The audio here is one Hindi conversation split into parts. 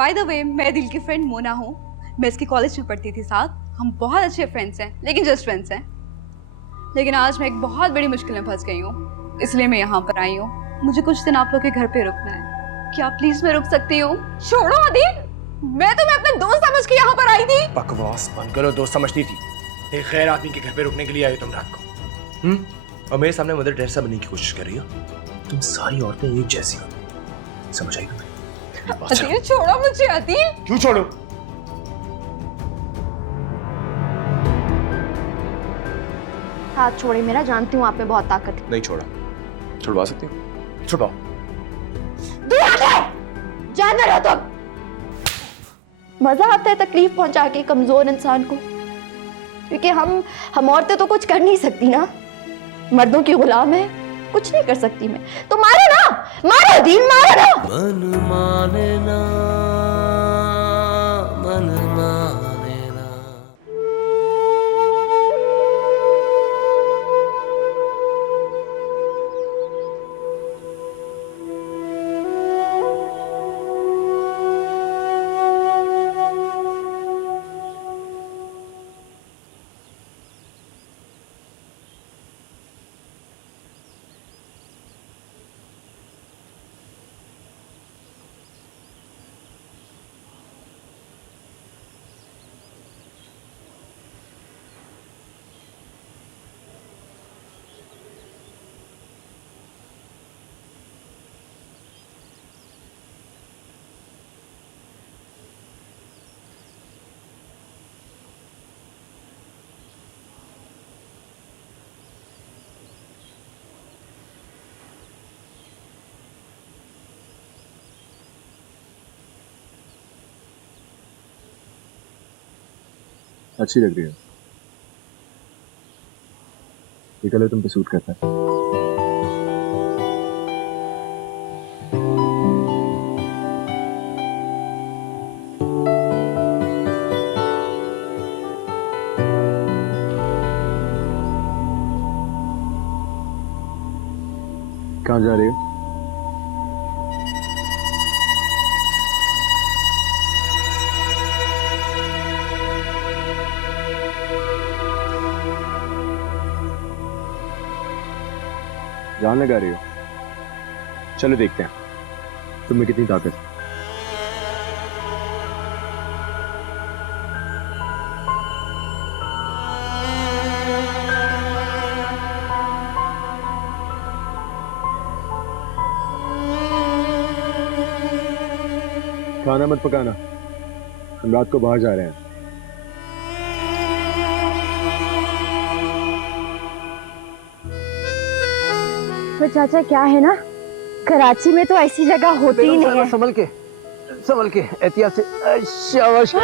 बाय द वे, मैं दिल की फ्रेंड मोना हूँ। मैं इसके कॉलेज में पढ़ती थी साथ। हम बहुत अच्छे फ्रेंड्स हैं, लेकिन जस्ट फ्रेंड्स हैं। लेकिन आज मैं एक बहुत बड़ी मुश्किल में फंस गई हूँ, इसलिए मैं यहाँ पर आई हूँ। मुझे कुछ दिन आप लोग के घर पे रुकना है। क्या प्लीज मैं रुक सकती हूँ? छोड़ो आदिल, मैं तुम्हें अपने दोस्त समझ के यहाँ पर आई थी। बकवास बंद करो, दोस्त समझती थी। एक गैर आदमी के घर पे रुकने के लिए आई तुम रात को। और मेरे सामने मदर टेरेसा बनने की कोशिश कर रही हो। तुम सारी औरतें एक जैसी हो, समझ आई तुम्हें? आदिल छोड़ो मुझे। आदिल क्यों छोड़ो? हाथ छोड़े मेरा, जानती हूँ आप में बहुत ताकत है। नहीं छोड़ा। छुड़वा सकती हो? छुड़वाओ। दूर हटो, जानवर हो तुम। मजा आता है तकलीफ पहुंचा के कमजोर इंसान को, क्योंकि हम औरतें तो कुछ कर नहीं सकती ना, मर्दों की गुलाम है, कुछ नहीं कर सकती मैं। तो मारो ना, मारो दीन, मारो ना। मन माने ना, मन माने ना। अच्छी लग रही है। ये कलर तुम पे सूट करता है। कहाँ जा रही हो? जान लगा रही हो? चलो देखते हैं तुम में कितनी ताकत है। खाना मत पकाना, हम रात को बाहर जा रहे हैं। तो चाचा क्या है ना, कराची में तो ऐसी जगह होती ही नहीं है। संभल के, संभल के, एहतियात से। शाबाश।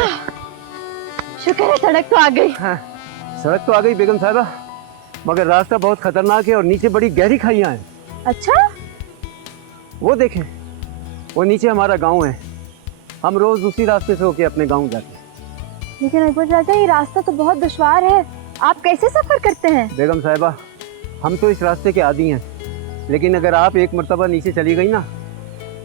शुक्र है सड़क तो आ गई। हाँ, सड़क तो आ गई बेगम साहिबा, मगर रास्ता बहुत खतरनाक है और नीचे बड़ी गहरी खाइयां हैं। अच्छा, वो देखें, वो नीचे हमारा गांव है। हम रोज उसी रास्ते से होके अपने गांव जाते हैं। लेकिन अकबर चाचा ये रास्ता तो बहुत दुश्वार है, आप कैसे सफर करते हैं? बेगम साहिबा, हम तो इस रास्ते के आदी हैं, लेकिन अगर आप एक मर्तबा नीचे चली गई ना,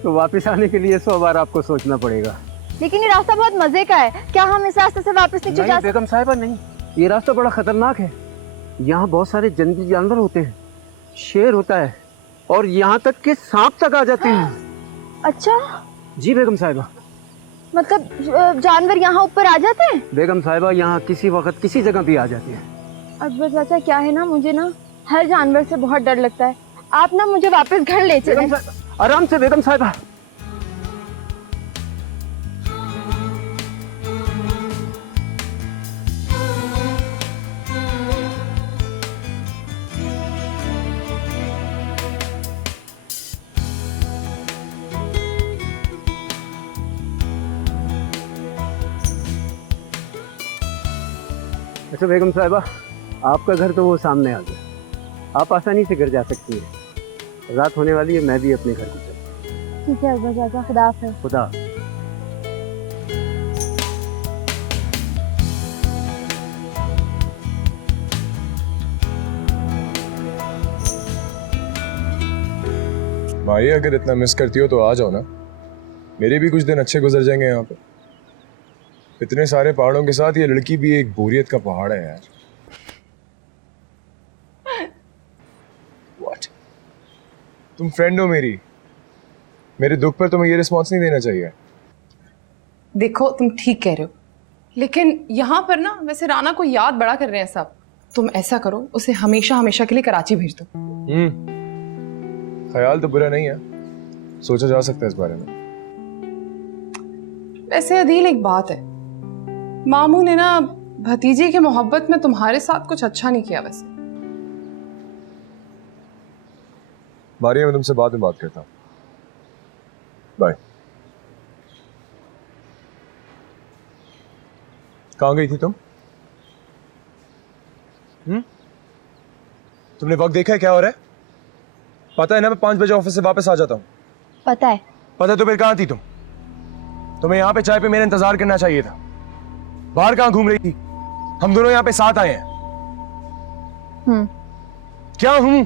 तो वापस आने के लिए 100 बार आपको सोचना पड़ेगा। लेकिन ये रास्ता बहुत मजे का है, क्या हम इस रास्ते से वापस नीचे जा सकते? बेगम साहिबा नहीं, ये रास्ता बड़ा खतरनाक है। यहाँ बहुत सारे जंगली जानवर होते हैं, शेर होता है, और यहाँ तक कि सांप तक आ जाते हैं। अच्छा जी बेगम साहिबा। मतलब जानवर यहाँ ऊपर आ जाते हैं? बेगम साहिबा, यहाँ किसी वक्त किसी जगह भी आ जाते हैं। अकबर चाचा क्या है ना, मुझे ना हर जानवर से बहुत डर लगता है, आप ना मुझे वापस घर ले चलें। आराम से बेगम साहिबा। अच्छा बेगम साहिबा, आपका घर तो वो सामने आ गया, आप आसानी से घर जा सकती हैं। रात होने वाली है, मैं भी अपने घर को चलूं। ठीक है अकबर चाचा, खुदा हाफिज़। खुदा। भाई अगर इतना मिस करती हो तो आ जाओ ना, मेरे भी कुछ दिन अच्छे गुजर जाएंगे यहाँ पे। इतने सारे पहाड़ों के साथ ये लड़की भी एक बोरियत का पहाड़ है यार। What? तुम फ्रेंड हो मेरी, मेरे दुख पर तुम्हें ये रिस्पॉन्स नहीं देना चाहिए। देखो तुम ठीक कह रहे हो, लेकिन यहाँ पर ना वैसे राना को याद बड़ा कर रहे हैं सब। तुम ऐसा करो, उसे हमेशा हमेशा के लिए कराची भेज दो। ख्याल तो बुरा नहीं है, सोचा जा सकता है इस बारे में। वैसे अदील एक बात है, मामू ने ना भतीजे की मोहब्बत में तुम्हारे साथ कुछ अच्छा नहीं किया। वैसे मारिया, मैं तुमसे बाद में बात करता हूँ। बाय। कहाँ गई थी तुम? तुमने वक्त देखा है क्या हो रहा है? पता है ना मैं 5 बजे ऑफिस से वापस आ जाता हूँ। पता है। पता है तो फिर कहाँ थी तुम? तुम्हें यहाँ पे चाय पे मेरा इंतजार करना चाहिए था। बाहर कहाँ घूम रही थी? हम दोनों यहाँ पे साथ आए हैं। क्या हूं?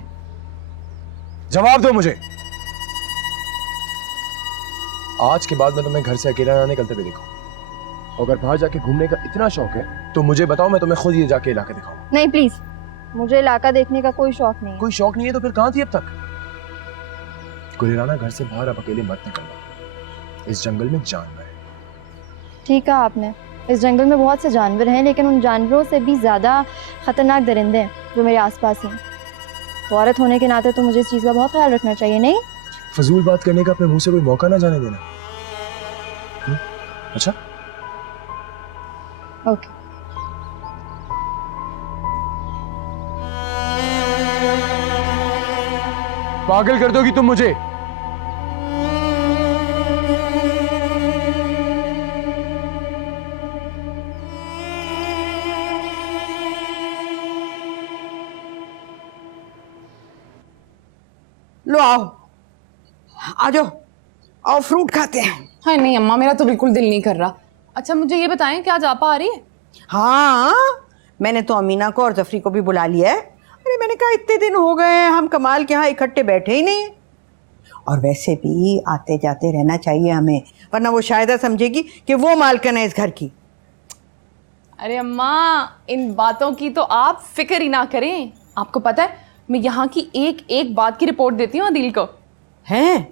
जवाब दो मुझे। आज के बाद मैं तुम्हें घर से अकेला ना निकलते हुए देखूं। अगर बाहर जाके घूमने का इतना शौक है तो मुझे बताओ, मैं तुम्हें खुद ये जाके इलाका दिखाऊं। नहीं प्लीज, मुझे इलाका देखने का कोई शौक नहीं है। कोई शौक नहीं है तो फिर कहां थी अब तक? गुलिराना, घर से बाहर अब अकेले मत निकलना। इस जंगल में जानवर है। ठीक है आपने, इस जंगल में बहुत से जानवर हैं, लेकिन उन जानवरों से भी ज़्यादा खतरनाक दरिंदे हैं जो मेरे आसपास हैं। तो औरत होने के नाते तो मुझे इस चीज़ का बहुत ख्याल रखना चाहिए। नहीं, फजूल बात करने का अपने मुंह से कोई मौका ना जाने देना। अच्छा ओके। पागल कर दोगी तुम मुझे। लो आओ, आ जाओ, आओ फ्रूट खाते हैं। हाँ नहीं अम्मा, मेरा तो बिल्कुल दिल नहीं कर रहा। अच्छा मुझे ये बताएं कि आज आपा आ रही है? हाँ, मैंने तो अमीना को और जफरी को भी बुला लिया है। अरे मैंने कहा इतने दिन हो गए हैं हम कमाल के यहाँ इकट्ठे बैठे ही नहीं। और वैसे भी आते जाते रहना चाहिए हमें, वरना वो शायद समझेगी कि वो मालकिन है इस घर की। अरे अम्मा, इन बातों की तो आप फिक्र ही ना करें। आपको पता है मैं यहाँ की एक एक बात की रिपोर्ट देती हूँ अदील को। हैं?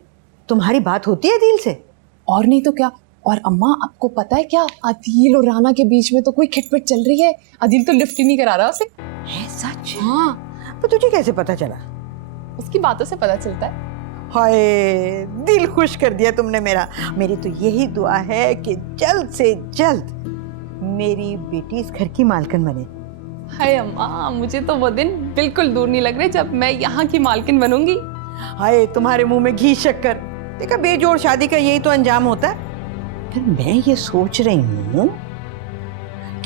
तुम्हारी बात होती है दिल से? और नहीं तो क्या। और अम्मा आपको पता है क्या, अदील और राना के बीच में तो कोई खिटपिट चल रही है। अदील तो लिफ्ट ही नहीं करा रहा उसे। है सच? हाँ, तो तुझे कैसे पता चला? उसकी बातों से पता चलता है। हाय, दिल खुश कर दिया तुमने मेरा। मेरी तो यही दुआ है कि जल्द से जल्द मेरी बेटी इस घर की मालकिन बने। हाय अम्मा, मुझे तो वो दिन बिल्कुल दूर नहीं लग रहे जब मैं यहाँ की मालकिन बनूंगी। हाय, तुम्हारे मुंह में घी शक्कर। देखा, बेजोड़ शादी का यही तो अंजाम होता है। फिर मैं ये सोच रही हूँ,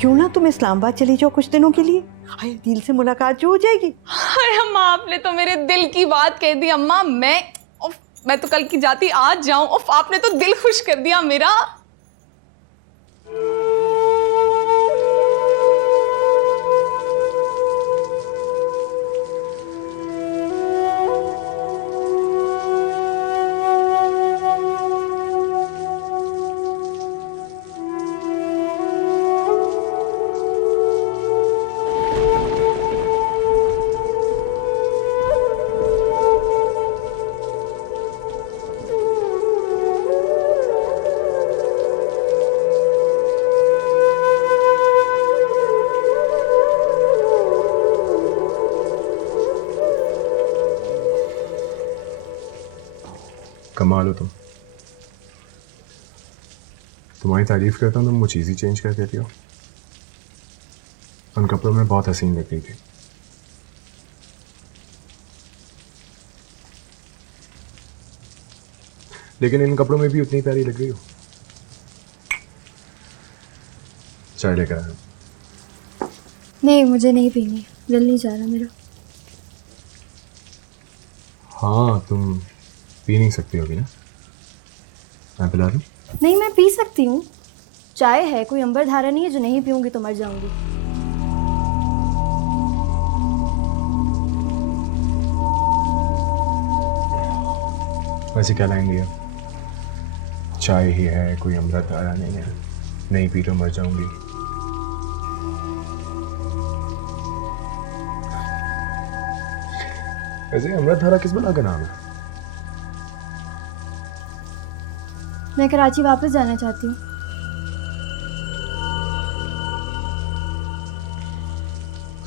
क्यों ना तुम इस्लामाबाद चली जाओ कुछ दिनों के लिए। हाय, दिल से मुलाकात जो हो जाएगी। हाय अम्मा, आपने तो मेरे दिल की बात कह दी अम्मा। मैं तो कल की जाती आज जाऊं। आपने तो दिल खुश कर दिया मेरा। कमाल हो तुम। तुम्हारी तारीफ करता हूँ तुम वो चीज़ ही चेंज कर देती हो। उन कपड़ों में बहुत हसीन लग रही थी। लेकिन इन कपड़ों में भी उतनी प्यारी लग रही हो। चाय लेकर आया। नहीं, मुझे नहीं पीनी, दिल नहीं जा रहा मेरा। हाँ, तुम पी नहीं सकती होगी ना, मैं पिला दूँ? नहीं, मैं पी सकती हूँ। चाय है, कोई अंबरधारा नहीं है जो नहीं पीऊंगी तो मर जाऊंगी। वैसे क्या लाएंगे? चाय ही है, कोई अमृत धारा नहीं है, नहीं पी तो मर जाऊंगी। वैसे अमृत धारा किस बला का नाम है? मैं कराची वापस जाना चाहती हूँ।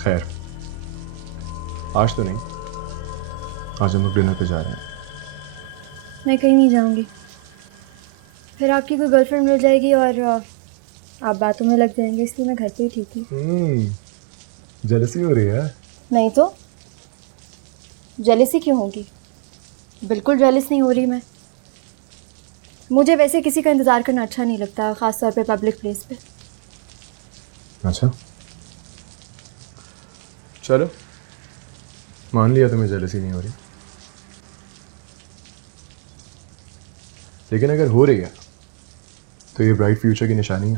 खैर, आज तो नहीं, आज हम लोग डिनर पे जा रहे हैं। मैं कहीं नहीं जाऊँगी, फिर आपकी कोई गर्लफ्रेंड मिल जाएगी और आप बातों में लग जाएंगे, इसलिए मैं घर पे ही ठीक हूँ। जेलसी हो रही है? नहीं तो जेलसी क्यों होगी? बिल्कुल जेलस नहीं हो रही मैं। मुझे वैसे किसी का इंतज़ार करना अच्छा नहीं लगता, ख़ास तौर पे पब्लिक प्लेस पे। अच्छा, चलो मान लिया तुम्हें जेलसी नहीं हो रही, लेकिन अगर हो रही है तो ये ब्राइट फ्यूचर की निशानी है।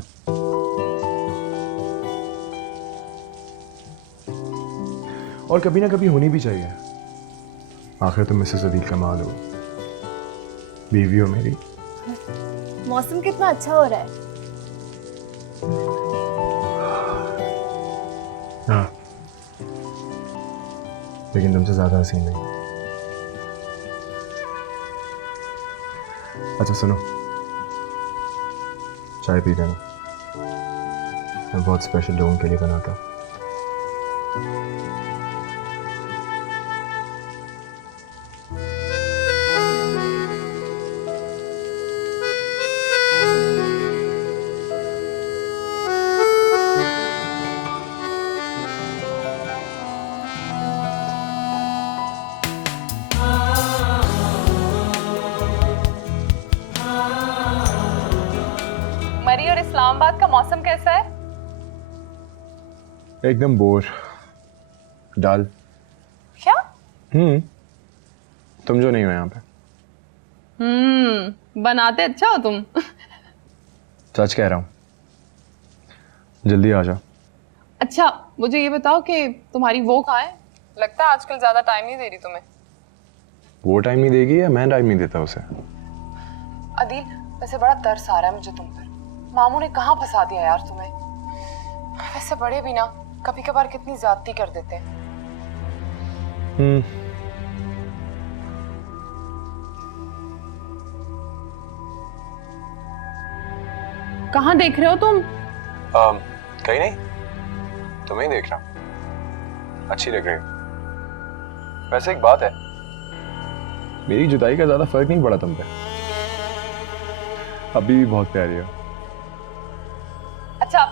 और कभी ना कभी होनी भी चाहिए, आखिर तुम मिसेस अदील कमाल हो, बीवी हो मेरी। मौसम कितना अच्छा हो रहा है। हाँ, लेकिन तुमसे ज्यादा हसीन नहीं। अच्छा सुनो, चाय पी लेना, मैं बहुत स्पेशल लोगों के लिए बनाता हूँ। मरी और इस्लामाबाद का मौसम कैसा है? एकदम बोर, डाल। क्या? तुम जो नहीं हो यहाँ पे। बनाते अच्छा हो तुम। सच कह रहा हूँ, जल्दी आ जाओ। अच्छा मुझे ये बताओ कि तुम्हारी वो कहाँ है? लगता है आजकल ज्यादा टाइम नहीं दे रही तुम्हें। वो टाइम नहीं देगी या मैं टाइम नहीं देता उसे? अदील वैसे बड़ा तरस आ रहा है मुझे तुम पर। मामू ने कहाँ फंसा दिया यार तुम्हें। वैसे बड़े भी ना कभी कभार कितनी ज्यादती कर देते हैं। कहाँ देख रहे हो तुम? कहीं नहीं, तुम्हें ही देख रहा हूँ, अच्छी लग रही हो। वैसे एक बात है, मेरी जुताई का ज्यादा फर्क नहीं पड़ा तुम पे, अभी भी बहुत प्यारी हो। अच्छा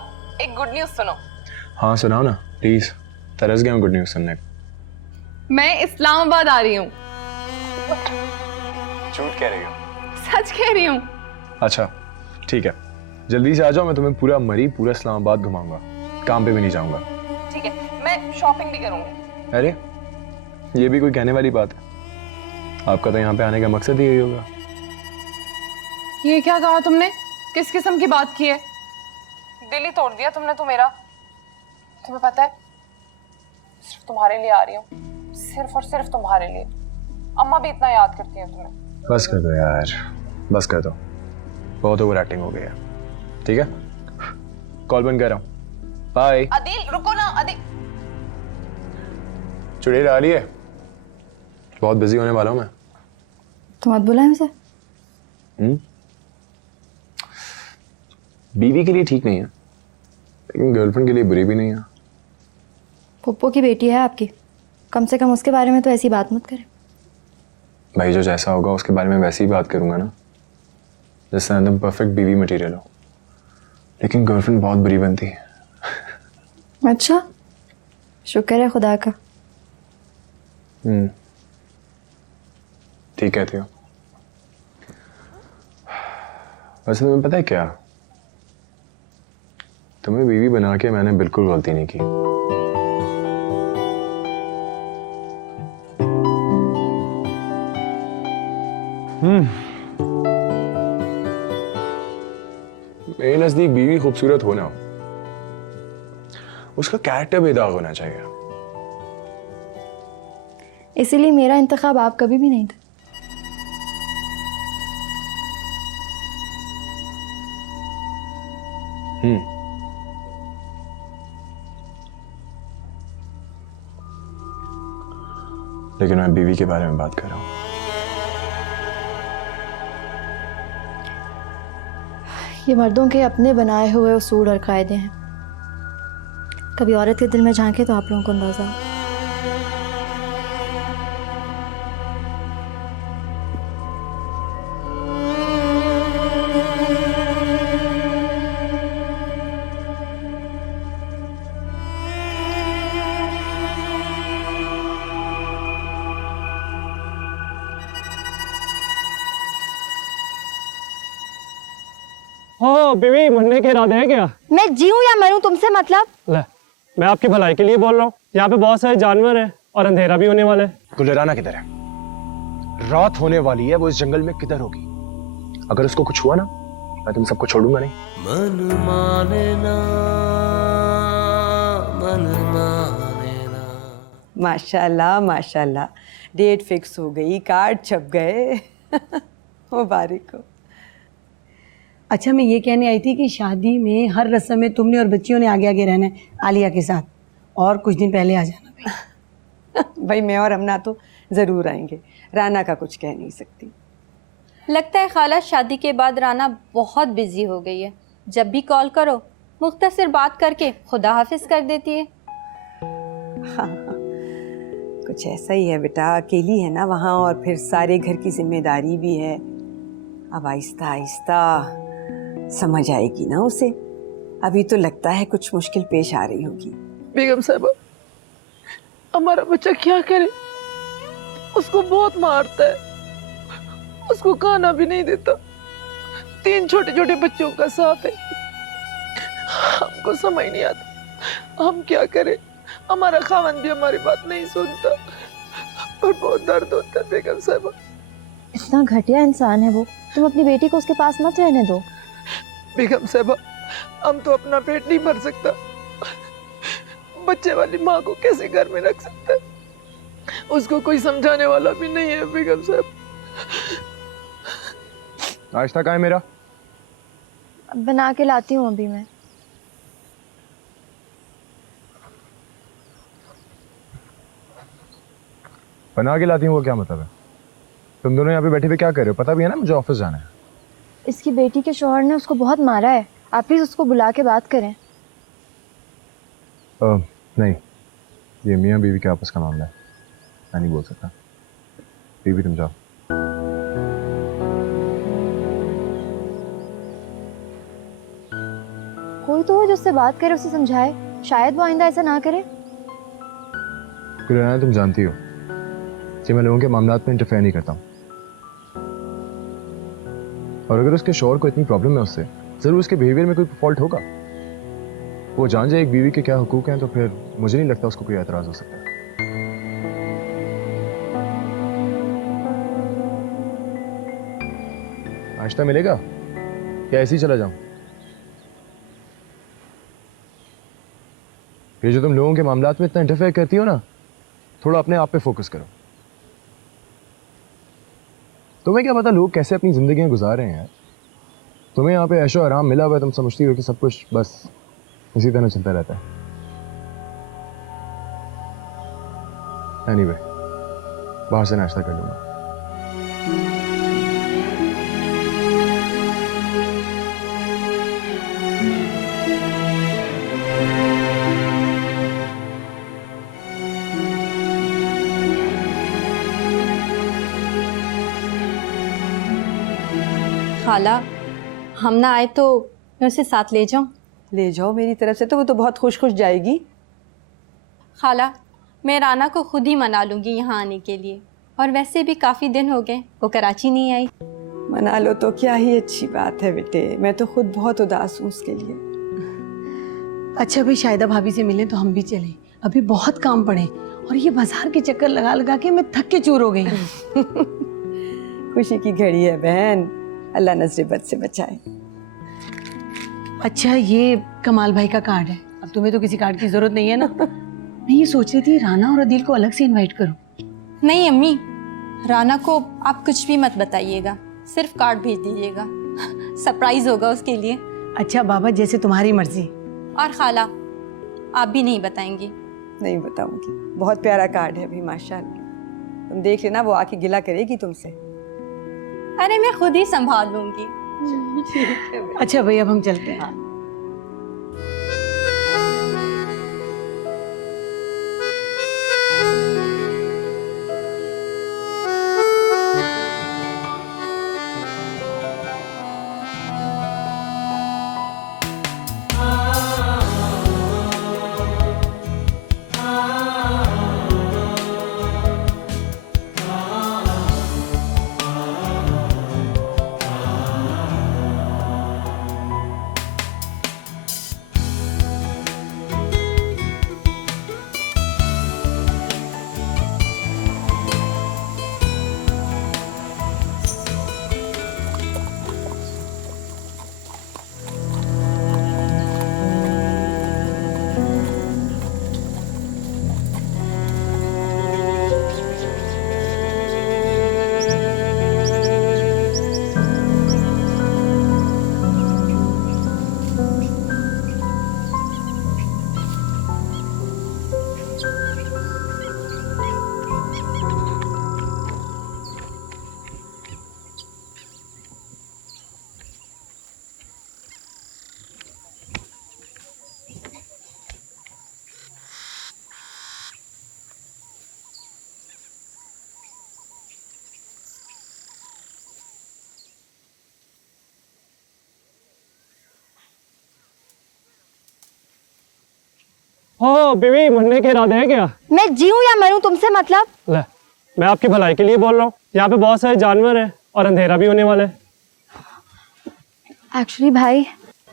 एक गुड न्यूज सुनो। हाँ सुनाओ ना प्लीज, तरस गया हूँ गुड न्यूज सुनने को। मैं इस्लामाबाद आ रही हूँ। झूठ कह रही हो? सच कह रही हूँ। अच्छा ठीक है, जल्दी से आ जाओ, मैं तुम्हें पूरा मरी पूरा इस्लामाबाद घुमाऊंगा, काम पे भी नहीं जाऊंगा। ठीक है, मैं शॉपिंग भी करूंगी। अरे ये भी कोई कहने वाली बात है, आपका तो यहाँ पे आने का मकसद ही यही होगा। ये क्या कहा तुमने? किस किस्म की बात की है? दिल ही तोड़ दिया तुमने तो मेरा। तुम्हें पता है सिर्फ तुम्हारे लिए आ रही हूँ, सिर्फ और सिर्फ तुम्हारे लिए। अम्मा भी इतना याद करती है तुम्हें। बस कर दो यार, बस कर दो, बहुत ओवर एक्टिंग हो गई है। ठीक है, कॉल बंद कर रहा हूँ, बाय। अदील रुको ना, अदील। चुड़ैल आ रही है, बहुत बिजी होने वाला हूँ मैं। तो मत बुलाएं उसे। बीवी के लिए ठीक नहीं है, लेकिन गर्लफ्रेंड के लिए बुरी भी नहीं है। पप्पो की बेटी है आपकी, कम से कम उसके बारे में तो ऐसी बात मत करें। भाई जो जैसा होगा उसके बारे में वैसे ही बात करूंगा ना, जैसे एकदम परफेक्ट बीवी मटेरियल हो, लेकिन गर्लफ्रेंड बहुत बुरी बनती है। अच्छा, शुक्र है खुदा का। ठीक कहती हो। वैसे तुम्हें पता है क्या, तुम्हें बीवी बना के मैंने बिल्कुल गलती नहीं की। मेरे नजदीक बीवी खूबसूरत होना, उसका कैरेक्टर बेदाग होना चाहिए। इसीलिए मेरा इंतखाब आप कभी भी नहीं था। लेकिन मैं बीवी के बारे में बात कर रहा हूँ। ये मर्दों के अपने बनाए हुए उसूल और कायदे हैं। कभी औरत के दिल में झांके तो आप लोगों को अंदाजा हो। हो बीवी, मरने के इरादे है क्या? मैं जीऊं या मरूं तुमसे मतलब? ले, मैं आपकी भलाई के लिए बोल रहा हूँ। यहाँ पे बहुत सारे जानवर हैं और अंधेरा भी होने वाला है। गुलराना किधर है? रात होने वाली है, वो इस जंगल में किधर होगी? अगर उसको कुछ हुआ ना, मैं तुम सबको छोड़ूंगा नहीं। मन माने ना, मन माने ना। माशाल्लाह माशाल्लाह, डेट फिक्स हो गई, कार्ड छप गए। मुबारक हो। अच्छा, मैं ये कहने आई थी कि शादी में हर रस्म में तुमने और बच्चियों ने आगे आगे रहना है आलिया के साथ, और कुछ दिन पहले आ जाना भाई। भाई मैं और अमना तो ज़रूर आएंगे, राना का कुछ कह नहीं सकती। लगता है खाला शादी के बाद राना बहुत बिजी हो गई है। जब भी कॉल करो मुख्तसर बात करके खुदा हाफिज कर देती है। हाँ, कुछ ऐसा ही है बेटा, अकेली है ना वहाँ, और फिर सारे घर की जिम्मेदारी भी है। अब आहिस्ता आहिस्ता समझ आएगी ना उसे। अभी तो लगता है कुछ मुश्किल पेश आ रही होगी। बेगम साहबा, हमारा बच्चा क्या करे? उसको बहुत मारता है, उसको खाना भी नहीं देता, 3 छोटे छोटे बच्चों का साथ है। हमको समझ नहीं आता हम क्या करें। हमारा खावन भी हमारी बात नहीं सुनता और बहुत दर्द होता है। बेगम साहबा, इतना घटिया इंसान है वो, तुम अपनी बेटी को उसके पास मत रहने दो। बेगम साहबा, हम तो अपना पेट नहीं भर सकता, बच्चे वाली माँ को कैसे घर में रख सकता है? उसको कोई समझाने वाला भी नहीं है। बेगम साहब, नाश्ता कहाँ है मेरा? बना के लाती हूँ अभी मैं। बना के लाती हूँ, वो क्या मतलब है? तुम दोनों यहाँ पे बैठे हुए क्या कर रहे हो? पता भी है ना मुझे ऑफिस जाना है। इसकी बेटी के शौहर ने उसको बहुत मारा है, आप प्लीज उसको बुला के बात करें। नहीं, ये मियाँ बीवी के आपस का मामला है, मैं नहीं बोल सकता। बीवी तुम जाओ। कोई तो हो जो उससे बात करे, उसे समझाए, शायद वो आइंदा ऐसा ना करे। गुलराना, तुम जानती हो कि मैं लोगों के मामलात में इंटरफेयर नहीं करता हूँ, और अगर उसके शौहर को इतनी प्रॉब्लम है उससे, जरूर उसके बिहेवियर में कोई फॉल्ट होगा। वो जान जाए एक बीवी के क्या हुकूक हैं, तो फिर मुझे नहीं लगता उसको कोई एतराज हो सकता। नाश्ता मिलेगा या ऐसे ही चला जाऊं? ये जो तुम लोगों के मामलात में इतना इंटरफेयर करती हो ना, थोड़ा अपने आप पे फोकस करो। तुम्हें क्या पता लोग कैसे अपनी जिंदगियां गुजार रहे हैं यार। तुम्हें यहाँ पे ऐशो आराम मिला हुआ है, तुम समझती हो कि सब कुछ बस इसी तरह चलता रहता है। एनीवे, बाहर से नाश्ता कर लूंगा। खाला, हम ना आए तो मैं उसे साथ ले जाऊं? ले जाओ मेरी तरफ से, तो वो तो बहुत खुश खुश जाएगी। खाला, मैं राना को खुद ही मना लूँगी यहाँ आने के लिए, और वैसे भी काफ़ी दिन हो गए वो कराची नहीं आई। मना लो तो क्या ही अच्छी बात है बेटे, मैं तो खुद बहुत उदास हूँ उसके लिए। अच्छा भाई, शायदा भाभी से मिलें तो हम भी चलें, अभी बहुत काम पड़े, और ये बाजार के चक्कर लगा लगा के मैं थक के चूर हो गई। खुशी की घड़ी है बहन, अल्लाह नजर बद से बचाए। अच्छा, ये कमाल भाई का कार्ड है, अब तुम्हें तो किसी कार्ड की जरूरत नहीं है ना। मैं ये सोच रही थी राना और अदील को अलग से इनवाइट करूं। नहीं अम्मी, राना को आप कुछ भी मत बताइएगा, सिर्फ कार्ड भेज दीजिएगा। सरप्राइज होगा उसके लिए। अच्छा बाबा, जैसे तुम्हारी मर्जी। और खाला, आप भी नहीं बताएंगी? नहीं बताऊंगी। बहुत प्यारा कार्ड है भी, माशाल्लाह। तुम देख लेना, वो आके गिला करेगी तुमसे। अरे मैं खुद ही संभाल लूंगी। अच्छा भाई, अब हम चलते हैं। हो बीवी, मरने के इरादे है क्या? मैं जीऊं या मरूं तुमसे मतलब? ले, मैं आपकी भलाई के लिए बोल रहा हूँ। यहाँ पे बहुत सारे जानवर हैं और अंधेरा भी होने वाला है। एक्चुअली भाई,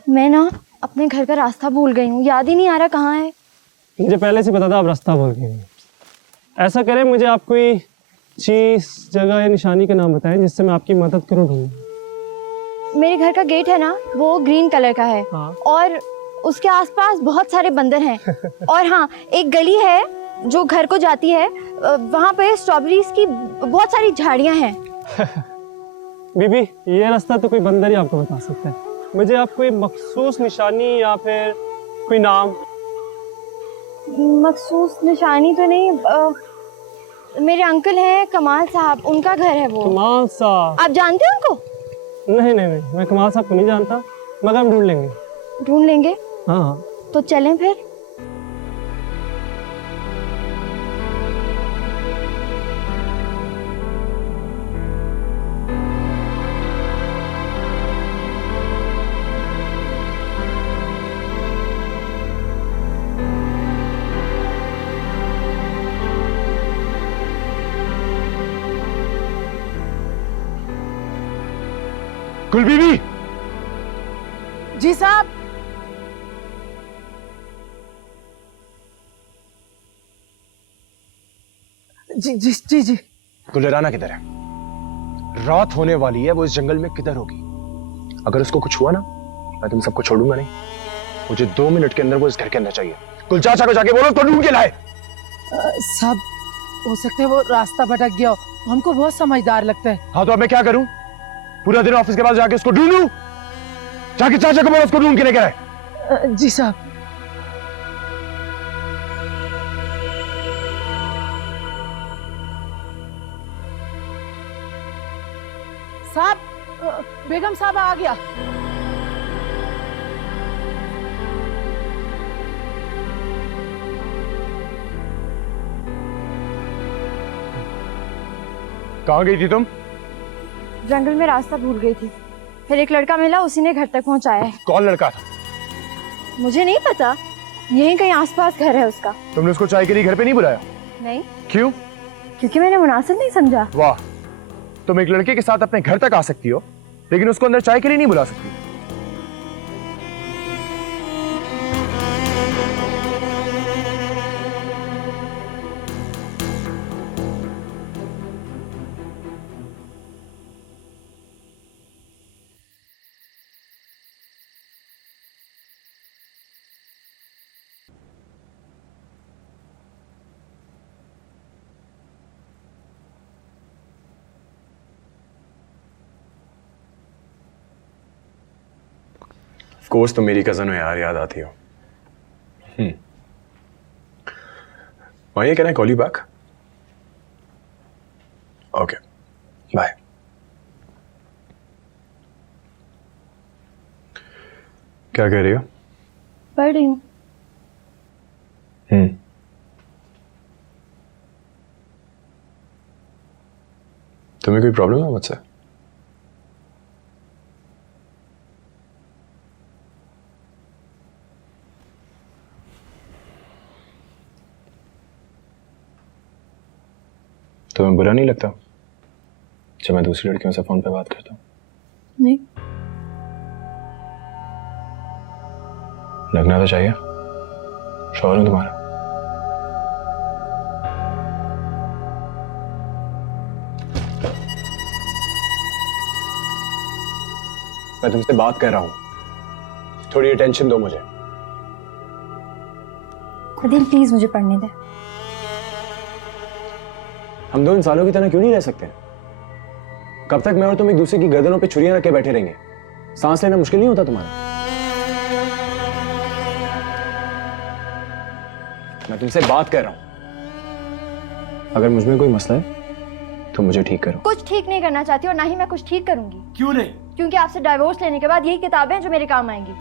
मैं ना अपने घर का रास्ता भूल गई हूँ, याद ही नहीं आ रहा कहाँ है। मुझे पहले से पता था आप रास्ता भूल गए हैं। ऐसा करें, मुझे आप कोई चीज, जगह या निशानी का नाम बताएं जिससे मैं आपकी मदद करूँ ढूंढने। मेरे घर का गेट है ना, वो ग्रीन कलर का है। हाँ। और उसके आसपास बहुत सारे बंदर हैं। और हाँ, एक गली है जो घर को जाती है, वहाँ पे स्ट्रॉबेरीज की बहुत सारी झाड़ियाँ हैं। बीबी, ये रास्ता तो कोई बंदर ही आपको बता सकता है। मुझे आप कोई मखसूस निशानी या फिर कोई नाम? मखसूस निशानी तो नहीं। मेरे अंकल हैं कमाल साहब, उनका घर है वो। कमाल साहब? आप जानते हैं उनको? नहीं नहीं नहीं, मैं कमाल साहब को नहीं जानता, मगर हम ढूंढ लेंगे। ढूंढ लेंगे? हाँ। तो चलें फिर। गुल बीबी। जी साहब। जी जी जी जी। गुलराना किधर है? रात होने वाली है, वो इस जंगल में किधर होगी? अगर उसको कुछ हुआ ना, मैं तुम सबको छोड़ूंगा नहीं। मुझे 2 मिनट के अंदर वो इस घर के अंदर चाहिए। गुल चाचा को जाके बोलो उसको ढूंढ के लाए। साहब, हो सकता है वो रास्ता भटक गया हो, हमको बहुत समझदार लगता है। हाँ तो अब मैं क्या करूं? पूरा दिन ऑफिस के बाद जाके उसको ढूंढूं? जाके चाचा को बोलो उसको ढूंढ के लेकर आए। जी साहब। साहब, बेगम साहब आ गया। कहाँ गई थी तुम? जंगल में रास्ता भूल गई थी, फिर एक लड़का मिला, उसी ने घर तक पहुंचाया है। कौन लड़का था? मुझे नहीं पता, यहीं कहीं आसपास घर है उसका। तुमने उसको चाय के लिए घर पे नहीं बुलाया? नहीं। क्यों? क्योंकि मैंने मुनासिब नहीं समझा। वाह, तुम एक लड़के के साथ अपने घर तक आ सकती हो, लेकिन उसको अंदर चाय के लिए नहीं बुला सकती। कोर्स तुम मेरी कजन हो यार, याद आती हो। Can I call you back? Okay, bye. क्या कह रही हो? पढ़ रही हूँ। तुम्हें कोई प्रॉब्लम है मुझसे? तुम्हें बुरा नहीं लगता जब मैं दूसरी लड़कियों से फोन पे बात करता हूँ? नहीं। लगना तो चाहिए, शौहर हूं तुम्हारा। मैं तुमसे बात कर रहा हूं, थोड़ी अटेंशन दो मुझे। आदिल प्लीज मुझे पढ़ने दे। हम दो इंसानों की तरह क्यों नहीं रह सकते? कब तक मैं और तुम एक दूसरे की गर्दनों पे छुरियां रख के बैठे रहेंगे? सांस लेना मुश्किल नहीं होता तुम्हारा? मैं तुमसे बात कर रहा हूं। अगर मुझ में कोई मसला है तो मुझे ठीक करो। कुछ ठीक नहीं करना चाहती और ना ही मैं कुछ ठीक करूंगी। क्यों नहीं? क्योंकि आपसे डाइवोर्स लेने के बाद यही किताबें हैं जो मेरे काम आएंगी।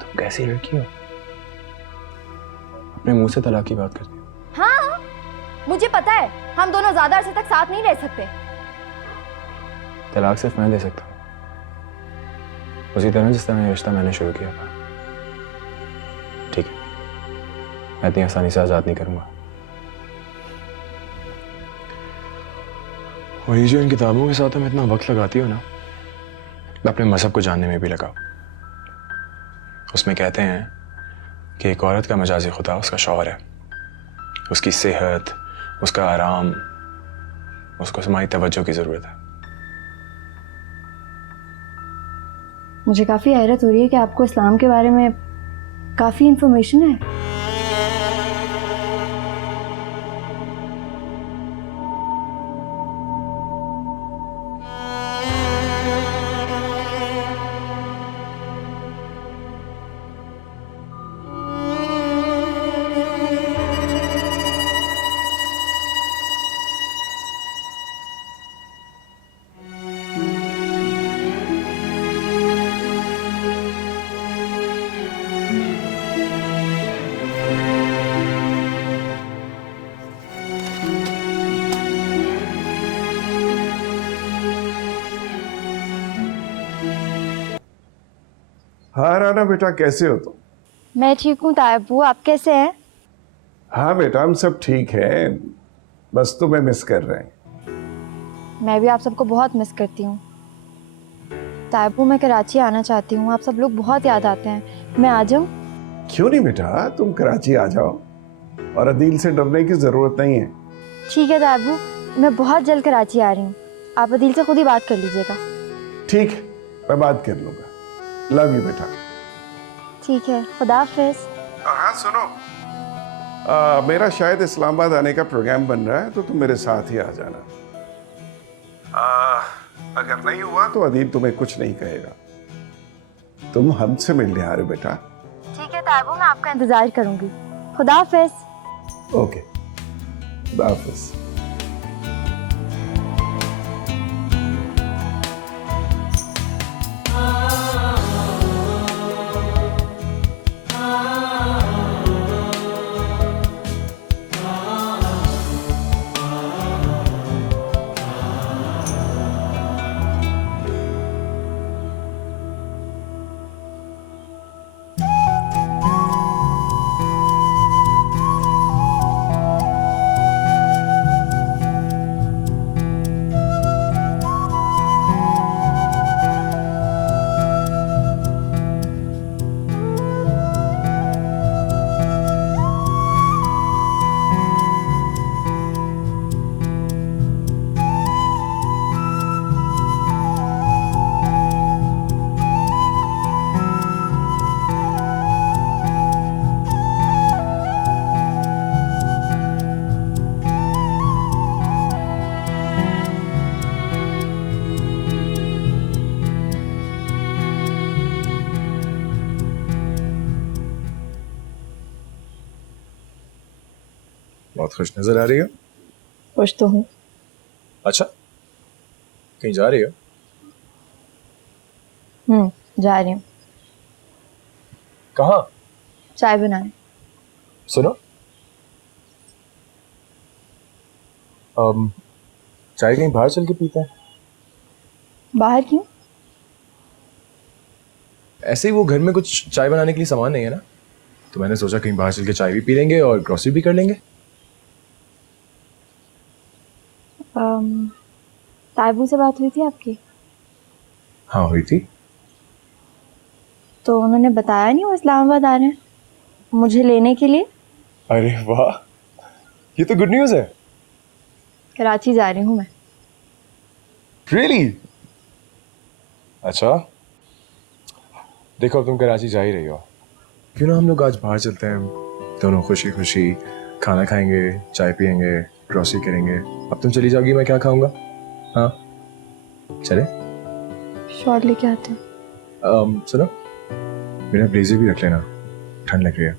तुम कैसी लड़की हो, अपने मुंह से तलाक की बात करती हो? हाँ, मुझे पता है हम दोनों ज्यादा अरसे तक साथ नहीं रह सकते। तलाक सिर्फ मैं दे सकता हूं, उसी तरह जिस तरह ये रिश्ता मैंने शुरू किया था। ठीक है, मैं इतनी आसानी से आजाद नहीं करूंगा। और ये जो इन किताबों के साथ तुम इतना वक्त लगाती हो ना, अपने मजहब को जानने में भी लगाओ। उसमें कहते हैं कि एक औरत का मजाजी खुदा उसका शौहर है, उसकी सेहत, उसका आराम, उसको समाई तवज्जो की जरूरत है। मुझे काफी हैरत हो रही है कि आपको इस्लाम के बारे में काफी इंफॉर्मेशन है। हाँ राना बेटा, कैसे हो तुम? मैं ठीक हूँ तायबू, आप कैसे हैं? हाँ बेटा, हम सब ठीक है, बस तुम्हें मिस कर रहे हैं। मैं भी आप सबको बहुत मिस करती हूँ तायबू। मैं कराची आना चाहती हूँ, आप सब लोग बहुत याद आते हैं। मैं आ जाऊँ? क्यों नहीं बेटा, तुम कराची आ जाओ, और अदील से डरने की जरूरत नहीं है। ठीक है तायबू, मैं बहुत जल्द कराची आ रही हूँ, आप अदील से खुद ही बात कर लीजिएगा। ठीक है, मैं बात कर लूंगा। लव यू बेटा। ठीक है, खुदा हाफिज। हाँ सुनो, मेरा शायद इस्लामाबाद आने का प्रोग्राम बन रहा है, तो तुम मेरे साथ ही आ जाना। अगर नहीं हुआ तो अदील तुम्हें कुछ नहीं कहेगा। तुम हमसे मिलने आ रहे हो बेटा? ठीक है तायबू, मैं आपका इंतजार करूंगी। खुदा हाफिज। ओके, खुदा हाफिज। बहुत खुश नजर आ रही हो। खुश तो हूँ। अच्छा, कहीं जा रही हो? जा रही हूँ। कहाँ? चाय बनाने। सुनो, चाय कहीं बाहर चल के पीते हैं। बाहर क्यों? ऐसे ही वो घर में कुछ चाय बनाने के लिए सामान नहीं है ना, तो मैंने सोचा कहीं बाहर चल के चाय भी पी लेंगे और ग्रोसरी भी कर लेंगे। ताइबू से बात हुई थी आपकी? हाँ हुई थी। तो उन्होंने बताया नहीं वो इस्लामाबाद आ रहे हैं मुझे लेने के लिए? अरे वाह, ये तो गुड न्यूज़ है। कराची जा रही हूँ मैं। Really? अच्छा, देखो अब तुम कराची जा ही रही हो, क्यों ना हम लोग आज बाहर चलते हैं, दोनों खुशी खुशी खाना खाएंगे, चाय पियेंगे, ग्रोसरी करेंगे। अब तुम चली जाओगी, मैं क्या खाऊंगा? हाँ चले? शॉर्ट लेके आते हैं। सुनो, मेरा ब्लेजर भी रख लेना, ठंड लग रही है।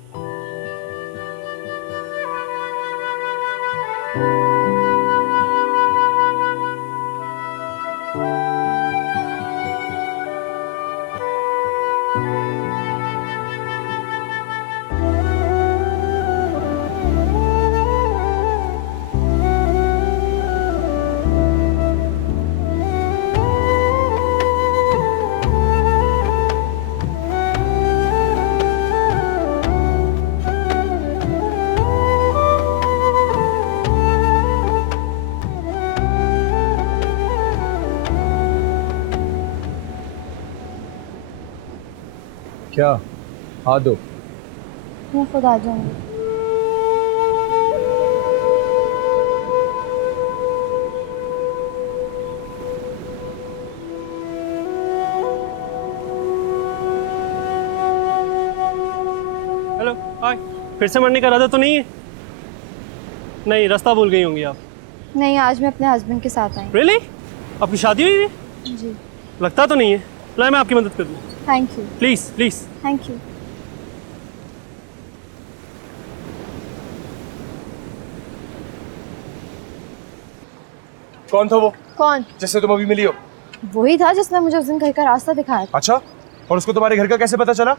क्या? हाथ दो। मैं खुद आ जाऊंगी। हेलो, हाय। फिर से मरने का इरादा तो नहीं है? नहीं, रास्ता भूल गई होंगी आप। नहीं, आज मैं अपने हस्बैंड के साथ आई। रियली? आपकी शादी हुई है? जी। लगता तो नहीं है। लाए मैं आपकी मदद कर दूँ। Thank you. Please please. Thank you. कौन था वो? कौन? जिससे तुम अभी मिली हो? वही था जिसने मुझे उस दिन घर का रास्ता दिखाया था। अच्छा, और उसको तुम्हारे घर का कैसे पता चला?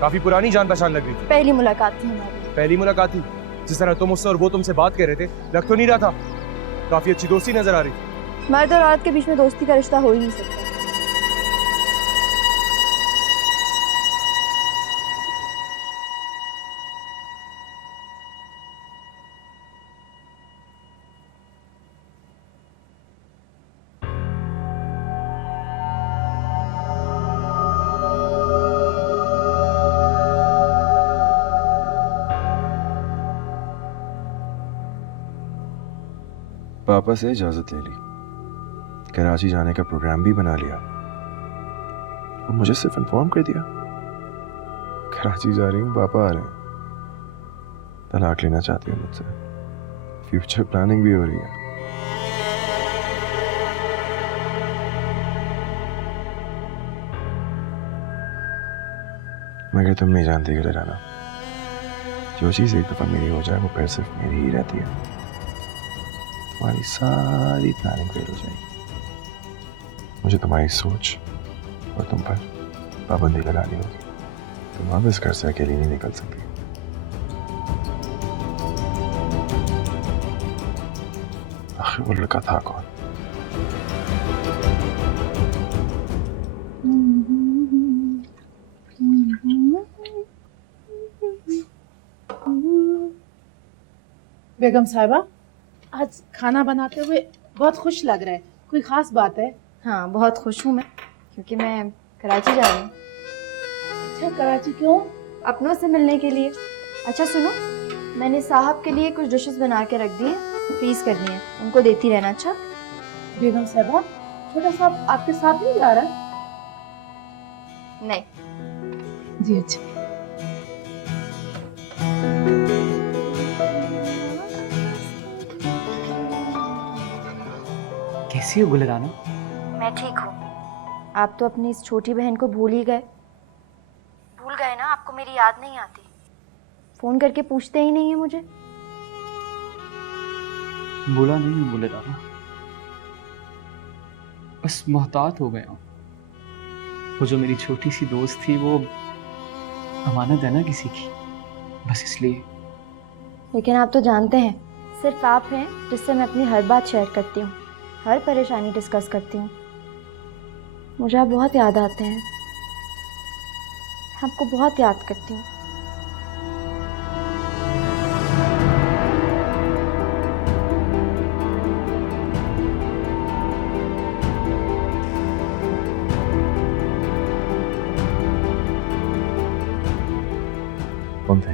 काफी पुरानी जान पहचान लग रही थी। पहली मुलाकात थी हमारी। पहली मुलाकात थी? जिस तरह तुम उससे और वो तुमसे बात कर रहे थे, लग तो नहीं रहा था। काफी अच्छी दोस्ती नजर आ रही थी। मर्द और औरत के बीच में दोस्ती का रिश्ता हो ही नहीं सकता। पापा से इजाजत ले ली, कराची जाने का प्रोग्राम भी बना लिया और मुझे सिर्फ इन्फॉर्म कर दिया कराची जा रही हूँ, पापा आ रहे हैं। तलाक लेना चाहती हूँ मुझसे, फ्यूचर प्लानिंग भी हो रही है। मगर तुम नहीं जानती गलराना, जो चीज़ एक दफ़ा मेरी हो जाए वो फिर सिर्फ मेरी ही रहती है। तुम्हारी सारी प्लानिंग फेल हो जाएगी। मुझे तुम्हारी सोच और तुम पर पाबंदी लगानी होगी। तुम अब इस घर से अकेली नहीं निकल सकती। आखिर वो लड़का था कौन? बेगम साहिबा, आज खाना बनाते हुए बहुत खुश लग रहा है। कोई खास बात है? हाँ, बहुत खुश हूँ मैं, क्योंकि मैं कराची जा रही हूँ। अच्छा, कराची क्यों? अपनों से मिलने के लिए। अच्छा सुनो, मैंने साहब के लिए कुछ डिशेस बना के रख दी हैं, फ्रीज करनी है, उनको देती रहना। अच्छा बेगम साहिबा, छोटा साहब आपके साथ नहीं जा रहा? नहीं। जी अच्छा। कैसी हो गुलराना? मैं ठीक हूँ। आप तो अपनी इस छोटी बहन को भूल ही गए। भूल गए ना? आपको मेरी याद नहीं आती? फ़ोन करके पूछते ही नहीं है मुझे। बोला नहीं हूँ बोले राना, बस मोहतात हो गया हूँ। वो जो मेरी छोटी सी दोस्त थी वो अमानत है ना किसी की, बस इसलिए। लेकिन आप तो जानते हैं सिर्फ आप हैं जिससे मैं अपनी हर बात शेयर करती हूँ, हर परेशानी डिस्कस करती हूँ। मुझे आप बहुत याद आते हैं, आपको बहुत याद करती हूँ। कौन थे?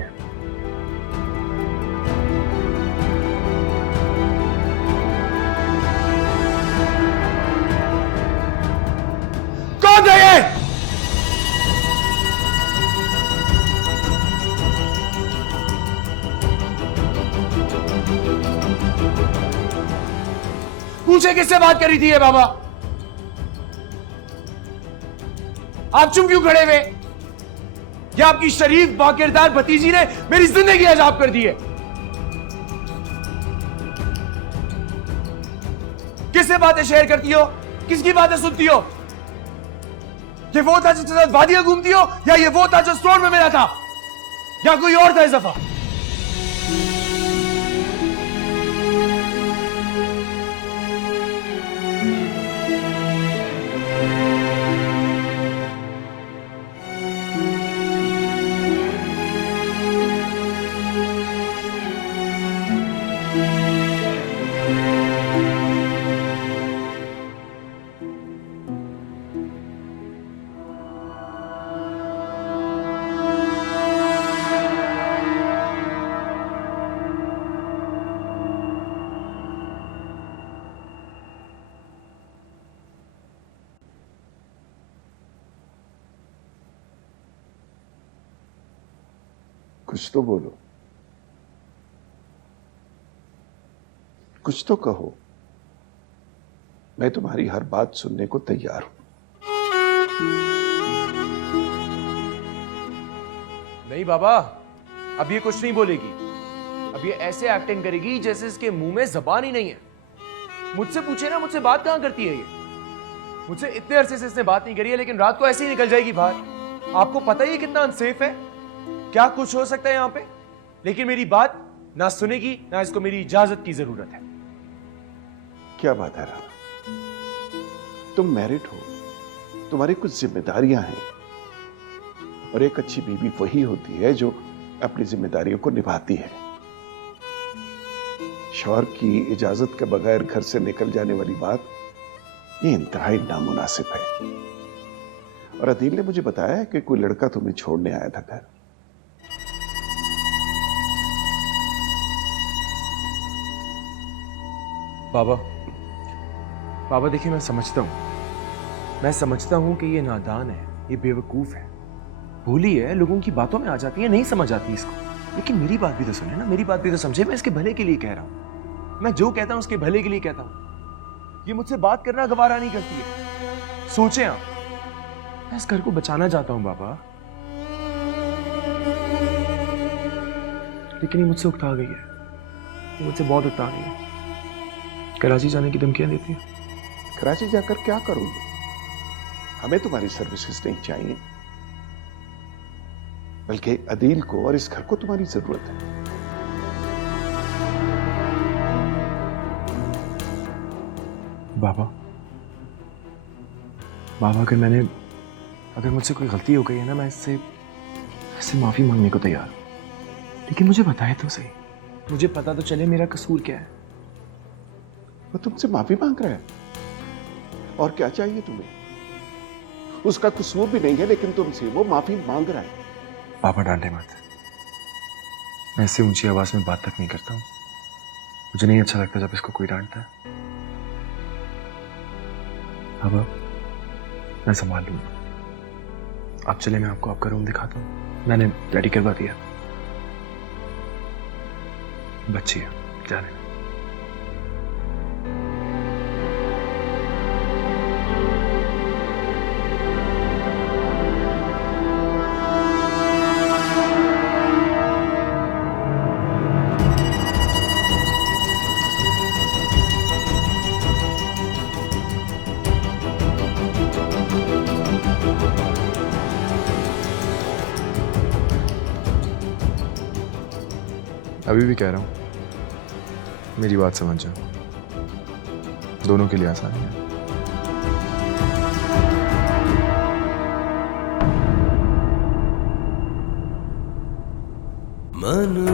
कौन थे ये? पूछे किससे बात करी थी ये बाबा? आप चुप क्यों खड़े हुए? या आपकी शरीफ बाकिरदार भतीजी ने मेरी जिंदगी अजाब कर दी है? किससे बातें शेयर करती हो? किसकी बातें सुनती हो? ये वो था जिसके साथ वादियां घूमती हो, या ये वो था जो स्टोर में मिला था, या कोई और था इस दफा? कुछ तो बोलो, कुछ तो कहो। मैं तुम्हारी हर बात सुनने को तैयार हूं। नहीं बाबा, अब ये कुछ नहीं बोलेगी। अब ये ऐसे एक्टिंग करेगी जैसे इसके मुंह में जबान ही नहीं है। मुझसे पूछे ना, मुझसे बात कहां करती है ये? मुझसे इतने अरसे से इसने बात नहीं करी है, लेकिन रात को ऐसे ही निकल जाएगी बाहर। आपको पता ही है कितना अनसेफ है, क्या कुछ हो सकता है यहां पे। लेकिन मेरी बात ना सुनेगी, ना इसको मेरी इजाजत की जरूरत है। क्या बात है राना, तुम मैरिड हो, तुम्हारी कुछ जिम्मेदारियां हैं, और एक अच्छी बीवी वही होती है जो अपनी जिम्मेदारियों को निभाती है। शौहर की इजाजत के बगैर घर से निकल जाने वाली बात ये इंतहाई नामुनासिब है। और अदील ने मुझे बताया कि कोई लड़का तुम्हें छोड़ने आया था घर। बाबा देखिए, मैं समझता हूं कि ये नादान है, ये बेवकूफ है, भूली है, लोगों की बातों में आ जाती है, नहीं समझ आती इसको। लेकिन मेरी बात भी तो सुने ना, मेरी बात भी तो समझे। मैं इसके भले के लिए कह रहा हूं, मैं जो कहता हूं उसके भले के लिए कहता हूं। ये मुझसे बात करना गवारा नहीं करती है। सोचें आप, मैं इस घर को बचाना चाहता हूं बाबा, लेकिन ये मुझसे उकता गई है, ये मुझसे बहुत उकता गई है। कराची जाने की धमकियां देती है। कराची जाकर क्या करोगे? हमें तुम्हारी सर्विसेज नहीं चाहिए, बल्कि अदील को और इस घर को तुम्हारी जरूरत है। बाबा अगर मुझसे कोई गलती हो गई है ना, मैं इससे माफी मांगने को तैयार हूं। लेकिन मुझे बताए तो सही, मुझे पता तो चले मेरा कसूर क्या है। वो तुमसे माफी मांग रहा है, और क्या चाहिए तुम्हें? उसका कसूर भी नहीं है, लेकिन तुमसे वो माफी मांग रहा है। पापा डांटे मत, मैं इससे ऊंची आवाज में बात तक नहीं करता हूं। मुझे नहीं अच्छा लगता जब इसको कोई डांटता है। पापा मैं संभाल लूंगा, आप चले, मैं आपको आपका रूम दिखाता हूं। मैंने रेडी करवा दिया, बच्ची है, जाने। अभी भी कह रहा हूं, मेरी बात समझ जाओ, दोनों के लिए आसान है। मन